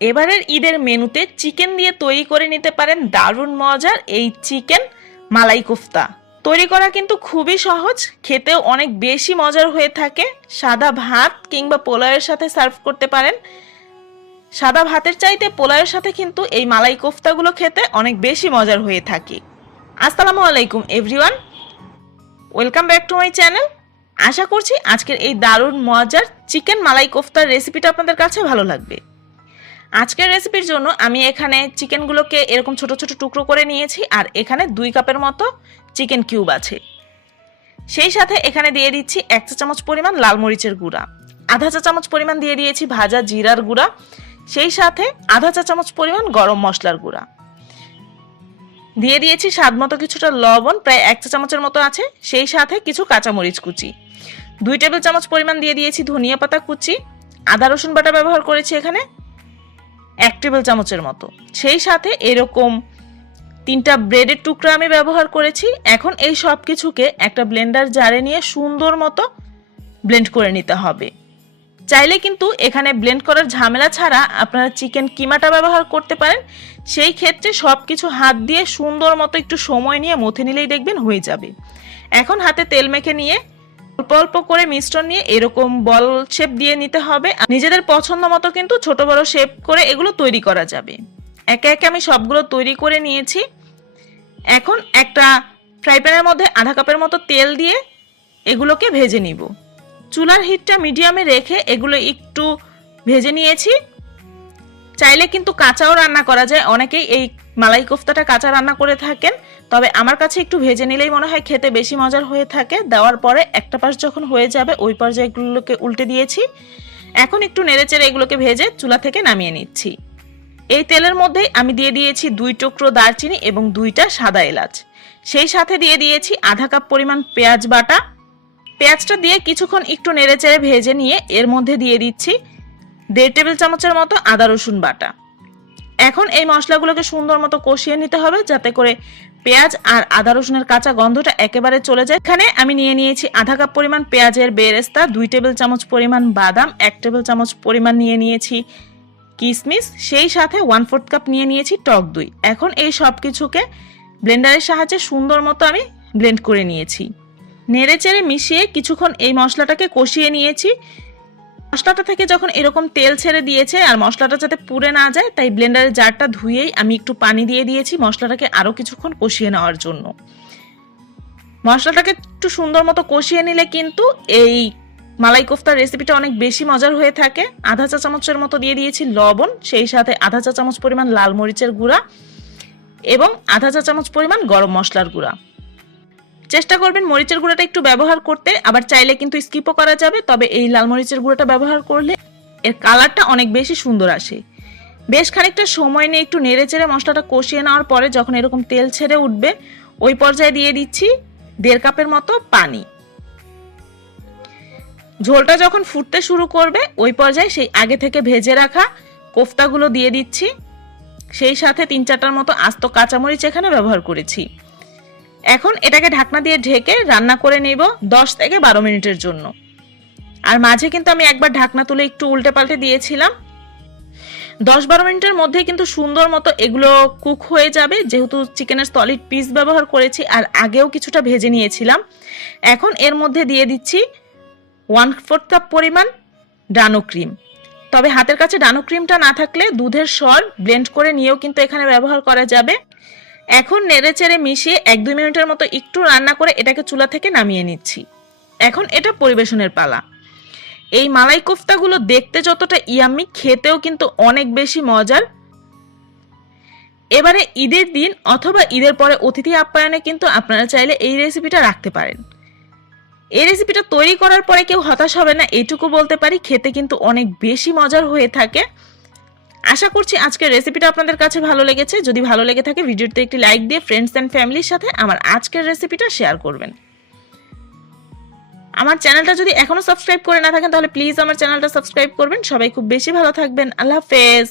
এবারের ঈদের মেনুতে চিকেন দিয়ে তৈরি করে নিতে পারেন দারুণ মজার এই চিকেন মালাই কোফতা। তৈরি করা কিন্তু খুবই সহজ, খেতেও অনেক বেশি মজার হয়ে থাকে। সাদা ভাত কিংবা পোলাওয়ের সাথে সার্ভ করতে পারেন। সাদা ভাতের চাইতে পোলাওয়ের সাথে কিন্তু এই মালাই কোফতাগুলো খেতে অনেক বেশি মজার হয়ে থাকে। আসসালামু আলাইকুম everyone, welcome back to my channel. আশা করছি আজকের এই দারুণ মজার চিকেন মালাই কোফতার রেসিপিটা আপনাদের কাছে ভালো লাগবে। আজকের রেসিপির জন্য আমি এখানে চিকেনগুলোকে এরকম ছোট ছোট টুকরো করে নিয়েছি, আর এখানে 2 কাপের মতো চিকেন কিউব আছে। সেই সাথে এখানে দিয়ে দিচ্ছি 1 চা চামচ পরিমাণ লাল মরিচের গুঁড়া, আধা চা চামচ পরিমাণ দিয়ে দিয়েছি ভাজা জিরার গুঁড়া, সেই সাথে আধা চা চামচ পরিমাণ গরম মশলার গুঁড়া, দিয়ে দিয়েছি স্বাদ মতো কিছুটা লবণ, প্রায় 1 চা চামচের মতো আছে, সেই সাথে কিছু কাঁচামরিচ কুচি, 2 টেবিল চামচ পরিমাণ দিয়ে দিয়েছি ধনিয়া পাতা কুচি, আদা রসুন বাটা ব্যবহার করেছি এখানে 1 টেবিল চামচের মতো, সেই সাথে এরকম 3টা ব্রেডের টুকরা আমি ব্যবহার করেছি। এখন এই সব কিছুকে একটা ব্লেন্ডার জারে নিয়ে সুন্দর মতো ব্লেন্ড করে নিতে হবে। চাইলে কিন্তু এখানে ব্লেন্ড করার ঝামেলা ছাড়া আপনারা চিকেন কিমাটা ব্যবহার করতে পারেন। সেই ক্ষেত্রে সব কিছু হাত দিয়ে সুন্দর মতো একটু সময় নিয়ে মথে নিলেই দেখবেন হয়ে যাবে। এখন হাতে তেল মেখে নিয়ে অল্প অল্প করে মিশ্রণ নিয়ে এরকম বল শেপ দিয়ে নিতে হবে। নিজেদের পছন্দ মতো কিন্তু ছোট বড় শেপ করে এগুলো তৈরি করা যাবে। একে একে আমি সবগুলো তৈরি করে নিয়েছি। এখন একটা ফ্রাই প্যানের মধ্যে আধা কাপের মতো তেল দিয়ে এগুলোকে ভেজে নিব। চুলার হিটটা মিডিয়ামে রেখে এগুলো একটু ভেজে নিয়েছি। চাইলে কিন্তু কাঁচাও রান্না করা যায়, অনেকেই এই মালাই কোফতাটা কাঁচা রান্না করে থাকেন, তবে আমার কাছে একটু ভেজে নিলেই মনে হয় খেতে বেশি মজার হয়ে থাকে। দেওয়ার পরে একটা পাশ যখন হয়ে যাবে ওই পর্যায়ে এগুলোকে উল্টে দিয়েছি। এখন একটু নেড়েচেড়ে এগুলোকে ভেজে চুলা থেকে নামিয়ে নিচ্ছি। এই তেলের মধ্যেই আমি দিয়ে দিয়েছি 2 টুকরো দারচিনি এবং 2টা সাদা এলাচ, সেই সাথে দিয়ে দিয়েছি আধা কাপ পরিমাণ পেঁয়াজ বাটা। পেঁয়াজটা দিয়ে কিছুক্ষণ একটু নেড়েচেড়ে ভেজে নিয়ে এর মধ্যে দিয়ে দিচ্ছি 1.5 টেবিল চামচের মতো আদা রসুন বাটা। এখন এই মশলাগুলোকে সুন্দর মতো কষিয়ে নিতে হবে যাতে করে পেঁয়াজ আর আদা রসুনের কাঁচা গন্ধটা একেবারে চলে যায়। এখানে আমি নিয়ে নিয়েছি আধা কাপ পরিমাণ পেঁয়াজের বেরেস্তা, 2 টেবিল চামচ পরিমাণ বাদাম, 1 টেবিল চামচ পরিমাণ নিয়ে নিয়েছি কিশমিশ, সেই সাথে 1/4 কাপ নিয়ে নিয়েছি টক দই। এখন এই সব কিছুকে ব্লেন্ডারের সাহায্যে সুন্দর মতো আমি ব্লেন্ড করে নিয়েছি। নেড়েচেড়ে মিশিয়ে কিছুক্ষণ এই মশলাটাকে কষিয়ে নিয়েছি। মশলাটা থেকে যখন এরকম তেল ছেড়ে দিয়েছে আর মশলাটা যাতে পুড়ে না যায়, তাই ব্লেন্ডারের জারটা ধুয়েই আমি একটু পানি দিয়ে দিয়েছি মশলাটাকে আরও কিছুক্ষণ কষিয়ে নেওয়ার জন্য। মশলাটাকে একটু সুন্দর মতো কষিয়ে নিলে কিন্তু এই মালাই কোফতার রেসিপিটা অনেক বেশি মজার হয়ে থাকে। আধা চা চামচের মতো দিয়ে দিয়েছি লবণ, সেই সাথে আধা চা চামচ পরিমাণ লাল মরিচের গুঁড়া এবং আধা চা চামচ পরিমাণ গরম মশলার গুঁড়া। চেষ্টা করবেন মরিচের গুঁড়াটা একটু ব্যবহার করতে, আবার চাইলে কিন্তু স্কিপও করা যাবে, তবে এই লাল মরিচের গুঁড়াটা ব্যবহার করলে এর কালারটা অনেক বেশি সুন্দর আসে। বেশ খানিকটা সময় নিয়ে একটু নেড়েচেড়ে মশলাটা কষিয়ে নেওয়ার পরে যখন এরকম তেল ছেড়ে উঠবে ওই পর্যায়ে দিয়ে দিচ্ছি 1.5 কাপের মতো পানি। ঝোলটা যখন ফুটতে শুরু করবে ওই পর্যায়ে সেই আগে থেকে ভেজে রাখা কোফতাগুলো দিয়ে দিচ্ছি, সেই সাথে 3-4টার মতো আস্ত কাঁচামরিচ এখানে ব্যবহার করেছি। এখন এটাকে ঢাকনা দিয়ে ঢেকে রান্না করে নেব 10 থেকে 12 মিনিটের জন্য। আর মাঝে কিন্তু আমি একবার ঢাকনা তুলে একটু উল্টে পাল্টে দিয়েছিলাম। 10-12 মিনিটের মধ্যে কিন্তু সুন্দর মতো এগুলো কুক হয়ে যাবে, যেহেতু চিকেনের সলিড পিস ব্যবহার করেছি আর আগেও কিছুটা ভেজে নিয়েছিলাম। এখন এর মধ্যে দিয়ে দিচ্ছি 1/4 কাপ পরিমাণ ডানো ক্রিম, তবে হাতের কাছে ডানো ক্রিমটা না থাকলে দুধের সর ব্লেন্ড করে নিয়েও কিন্তু এখানে ব্যবহার করা যাবে। এখন নেড়েচেড়ে মিশিয়ে 1-2 মিনিটের মতো একটু রান্না করে এটাকে চুলা থেকে নামিয়ে নিচ্ছি। এখন এটা পরিবেশনের পালা। এই মালাই কোফতাগুলো দেখতে যতটা ইয়াম্মি, খেতেও কিন্তু অনেক বেশি মজার। এবারে ঈদের দিন অথবা ঈদের পরে অতিথি আপ্যায়নে কিন্তু আপনারা চাইলে এই রেসিপিটা রাখতে পারেন। এই রেসিপিটা তৈরি করার পরে কেউ হতাশ হবে না, এইটুকু বলতে পারি। খেতে কিন্তু অনেক বেশি মজার হয়ে থাকে। আশা করছি আজকের রেসিপিটা আপনাদের কাছে ভালো লেগেছে। যদি ভালো লেগে থাকে ভিডিওতে একটি লাইক দিয়ে ফ্রেন্ডস এন্ড ফ্যামিলির সাথে আমার আজকের রেসিপিটা শেয়ার করবেন। আমার চ্যানেলটা যদি এখনো সাবস্ক্রাইব করে না থাকেন তাহলে প্লিজ আমার চ্যানেলটা সাবস্ক্রাইব করবেন। সবাই খুব বেশি ভালো থাকবেন। আল্লাহ হাফেজ।